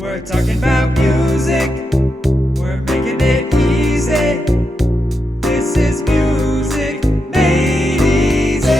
We're talking about music. We're making it easy. This is Music Made Easy.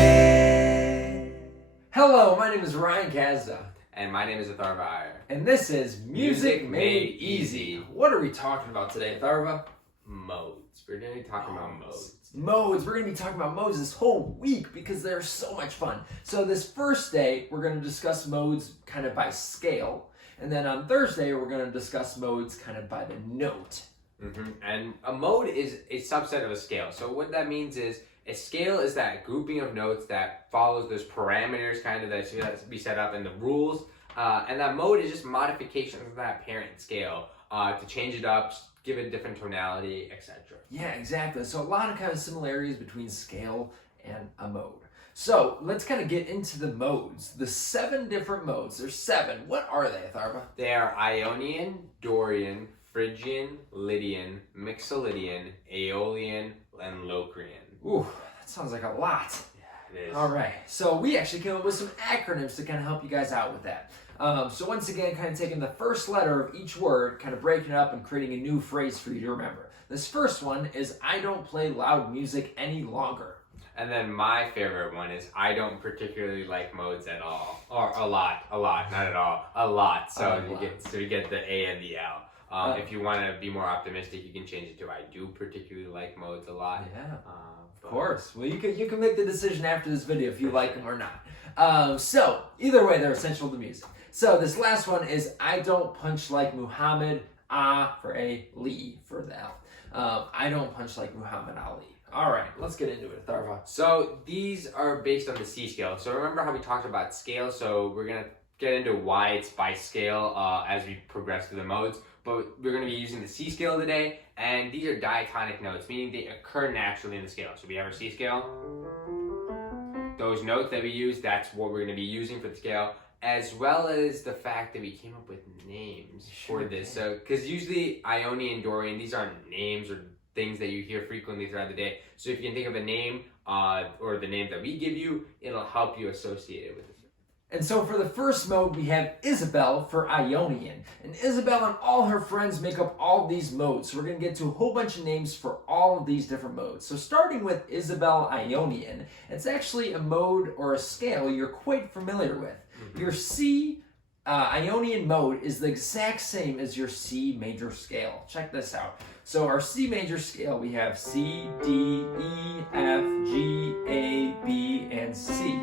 Hello, my name is Ryan Kazda. And my name is Atharva Iyer. And this is Music Made Easy. What are we talking about today, Atharva? Modes. We're going to be talking about modes. Modes. We're going to be talking about modes this whole week because they're so much fun. So this first day, we're going to discuss modes kind of by scale. And then on Thursday, we're going to discuss modes kind of by the note. Mm-hmm. And a mode is a subset of a scale. So what that means is a scale is that grouping of notes that follows those parameters kind of that should be set up in the rules. And that mode is just modifications of that parent scale to change it up, give it a different tonality, etc. Yeah, exactly. So a lot of kind of similarities between scale and a mode. So let's kind of get into the modes. The 7 different modes. There's 7. What are they, Atharva? They are Ionian, Dorian, Phrygian, Lydian, Mixolydian, Aeolian, and Locrian. Ooh, that sounds like a lot. Yeah, it is. All right. So we actually came up with some acronyms to kind of help you guys out with that. So once again, kind of taking the first letter of each word, kind of breaking it up and creating a new phrase for you to remember. This first one is I don't play loud music any longer. And then my favorite one is I don't particularly like modes at all, or a lot, not at all, a lot. So you get the A and the L. If you want to be more optimistic, you can change it to I do particularly like modes a lot. Yeah, of course. Well, you can make the decision after this video if you like them or not. So either way, they're essential to music. So this last one is I don't punch like Muhammad. For A, Li for the L. I don't punch like Muhammad Ali. All right, let's get into it, Atharva. So these are based on the C scale. So remember how we talked about scale? So we're going to get into why it's by scale as we progress through the modes. But we're going to be using the C scale today. And these are diatonic notes, meaning they occur naturally in the scale. So we have our C scale. Those notes that we use, that's what we're going to be using for the scale. As well as the fact that we came up with names for this. So, because usually Ionian, Dorian, these aren't names or things that you hear frequently throughout the day. So if you can think of a name or the name that we give you, it'll help you associate it with it. And so for the first mode, we have Isabelle for Ionian. And Isabelle and all her friends make up all these modes. So we're going to get to a whole bunch of names for all of these different modes. So starting with Isabel Ionian, it's actually a mode or a scale you're quite familiar with. Mm-hmm. Your C Ionian mode is the exact same as your C major scale. Check this out. So our C major scale, we have C, D, E, F, G, A, B, and C.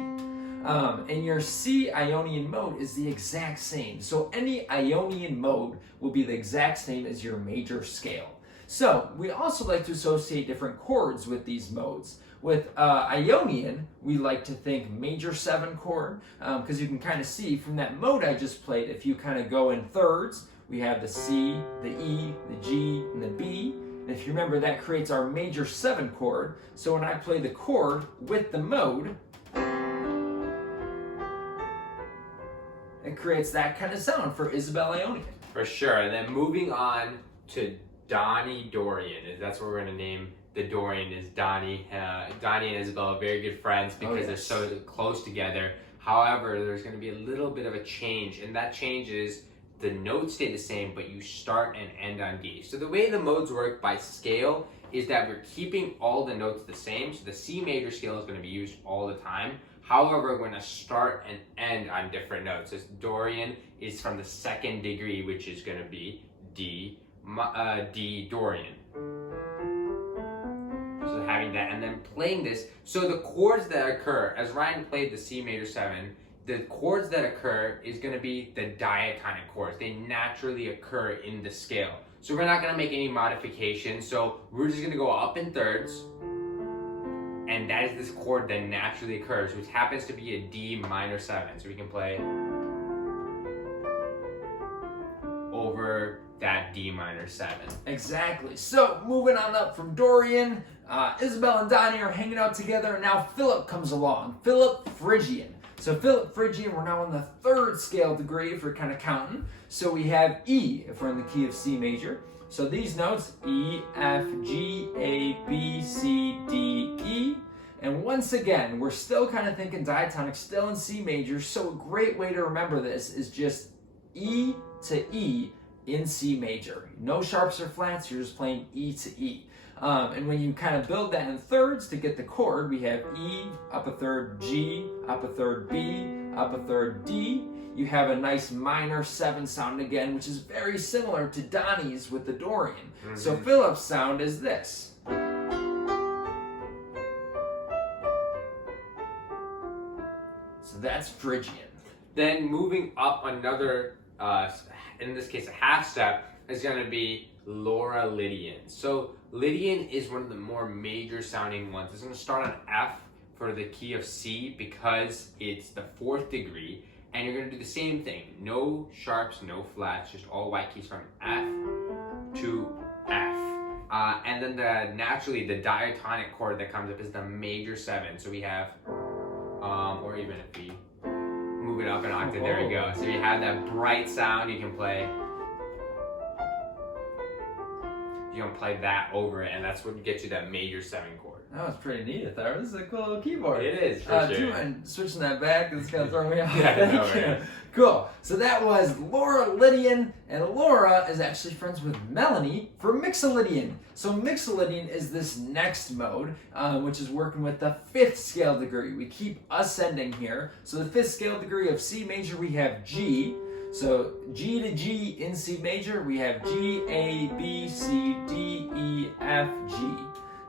And your C Ionian mode is the exact same. So any Ionian mode will be the exact same as your major scale. So we also like to associate different chords with these modes. With Ionian, we like to think major 7 chord, because you can kind of see from that mode I just played, if you kind of go in thirds, we have the C, the E, the G, and the B. And if you remember, that creates our major 7 chord. So when I play the chord with the mode, it creates that kind of sound for Isabel Ionian. For sure. And then moving on to Donnie Dorian. That's what we're going to name the Dorian is Donnie. Donnie and Isabelle are very good friends because they're so close together. However, there's going to be a little bit of a change. And that change is the notes stay the same, but you start and end on D. So the way the modes work by scale is that we're keeping all the notes the same. So the C major scale is going to be used all the time. However, we're going to start and end on different notes. So Dorian is from the 2nd degree, which is going to be D, D Dorian. So having that and then playing this. So the chords that occur, as Ryan played the C major 7, the chords that occur is going to be the diatonic chords. They naturally occur in the scale. So we're not going to make any modifications. So we're just going to go up in thirds. And that is this chord that naturally occurs, which happens to be a D minor 7. So we can play over that D minor 7. Exactly. So moving on up from Dorian, Isabel and Donnie are hanging out together, and now Philip comes along. Philip Phrygian. So Philip Phrygian, we're now in the 3rd scale degree if we're kind of counting. So we have E if we're in the key of C major. So these notes, E, F, G, A, B, C, D, E. And once again, we're still kind of thinking diatonic, still in C major. So a great way to remember this is just E to E in C major. No sharps or flats, you're just playing E to E. And when you kind of build that in thirds to get the chord, we have E, up a third, G, up a third, B, up a third, D. You have a nice minor 7 sound again, which is very similar to Donnie's with the Dorian. So Philip's sound is this. So that's Phrygian. Then moving up another, in this case a half step, is going to be Lydian. So Lydian is one of the more major sounding ones. It's going to start on F for the key of C because it's the 4th degree, and you're going to do the same thing. No sharps, no flats, just all white keys from F to F. And then naturally the diatonic chord that comes up is the major 7. So we have, or even if we move it up an octave, there we go. So you have that bright sound, you can play. You can play that over it, and that's what gets you that major 7 chord. That was pretty neat, Atharva. This is a cool little keyboard. It is, for Do you sure. mind switching that back? It's kind of throwing me off. Yeah, no worries. Cool. So that was Lydian, and Laura is actually friends with Melanie for Mixolydian. So Mixolydian is this next mode, which is working with the 5th scale degree. We keep ascending here. So the 5th scale degree of C major, we have G. So G to G in C major, we have G, A, B, C, D, E, F, G.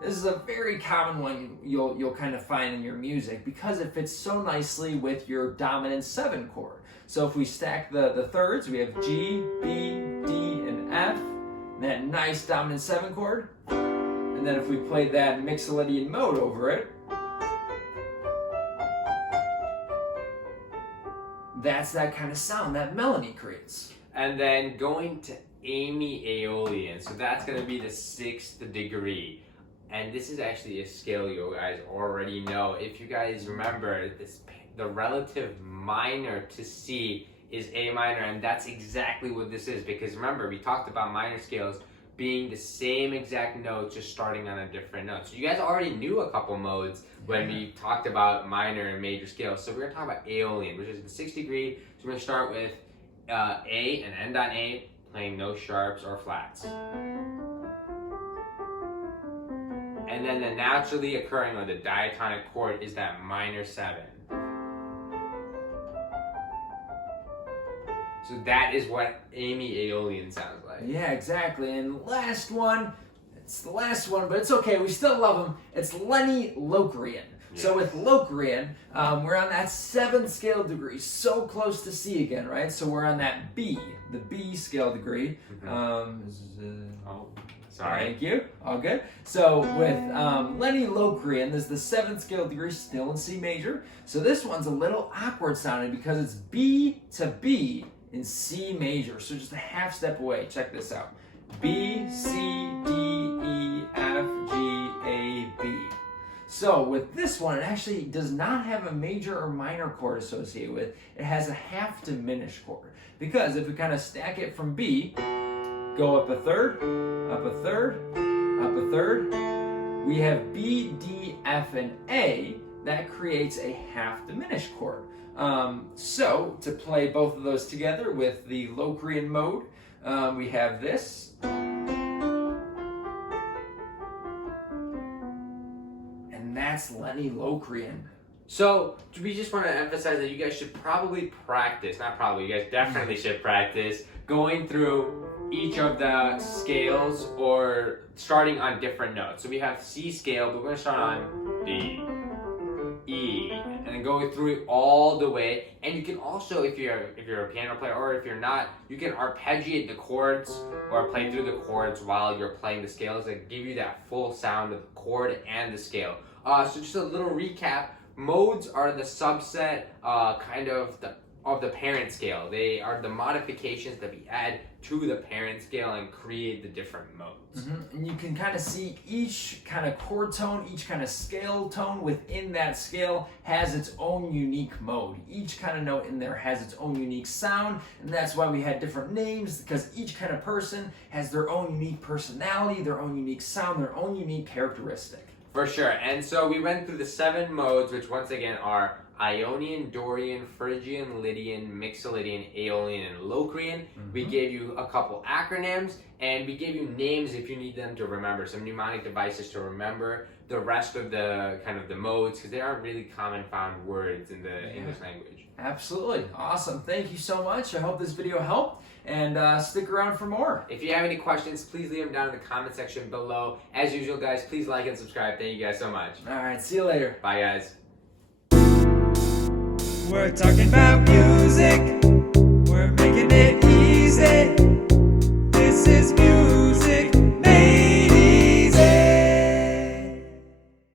This is a very common one you'll kind of find in your music because it fits so nicely with your dominant 7 chord. So if we stack the thirds, we have G, B, D, and F, and that nice dominant 7 chord. And then if we played that Mixolydian mode over it, that's that kind of sound that Melanie creates. And then going to Aeolian, so that's going to be the 6th degree. And this is actually a scale you guys already know. If you guys remember, the relative minor to C is A minor, and that's exactly what this is. Because remember, we talked about minor scales being the same exact note, just starting on a different note. So you guys already knew a couple modes when we talked about minor and major scales. So we're going to talk about Aeolian, which is the 6th degree. So we're going to start with A and end on A, playing no sharps or flats. And then the naturally occurring, or the diatonic chord, is that minor 7. So that is what Aeolian sounds like. Yeah, exactly. And last one, it's the last one, but it's okay. We still love them. It's Leni Locrian. Yes. So with Locrian, we're on that 7th scale degree, so close to C again, right? So we're on that B, the B scale degree. Sorry. Thank you. All good. So with Leni Locrian, there's the 7th scale degree still in C major. So this one's a little awkward sounding because it's B to B in C major. So just a half step away. Check this out. B, C, D, E, F, G, A, B. So with this one, it actually does not have a major or minor chord associated with it. It has a half diminished chord. Because if we kind of stack it from B, go up a third, up a third, up a third. We have B, D, F, and A. That creates a half diminished chord. So to play both of those together with the Locrian mode, we have this. And that's Leni Locrian. So we just want to emphasize that you guys should probably practice, not probably, you guys definitely should practice going through each of the scales or starting on different notes. So we have C scale, but we're going to start on D, E, and then go through it all the way. And you can also, if you're a piano player or if you're not, you can arpeggiate the chords or play through the chords while you're playing the scales that give you that full sound of the chord and the scale. So just a little recap. Modes are the subset of the parent scale. They are the modifications that we add to the parent scale and create the different modes. And you can kind of see each kind of chord tone, each kind of scale tone within that scale has its own unique mode. Each kind of note in there has its own unique sound, and that's why we had different names, because each kind of person has their own unique personality, their own unique sound, their own unique characteristic. For sure. And so we went through the 7 modes, which once again are Ionian, Dorian, Phrygian, Lydian, Mixolydian, Aeolian, and Locrian. We gave you a couple acronyms, and we gave you names if you need them to remember, some mnemonic devices to remember the rest of the kind of the modes, because they aren't really common found words in the English language. Absolutely. Awesome. Thank you so much. I hope this video helped, and stick around for more. If you have any questions, please leave them down in the comment section below. As usual, guys, please like and subscribe. Thank you guys so much. All right. See you later. Bye, guys. We're talking about music.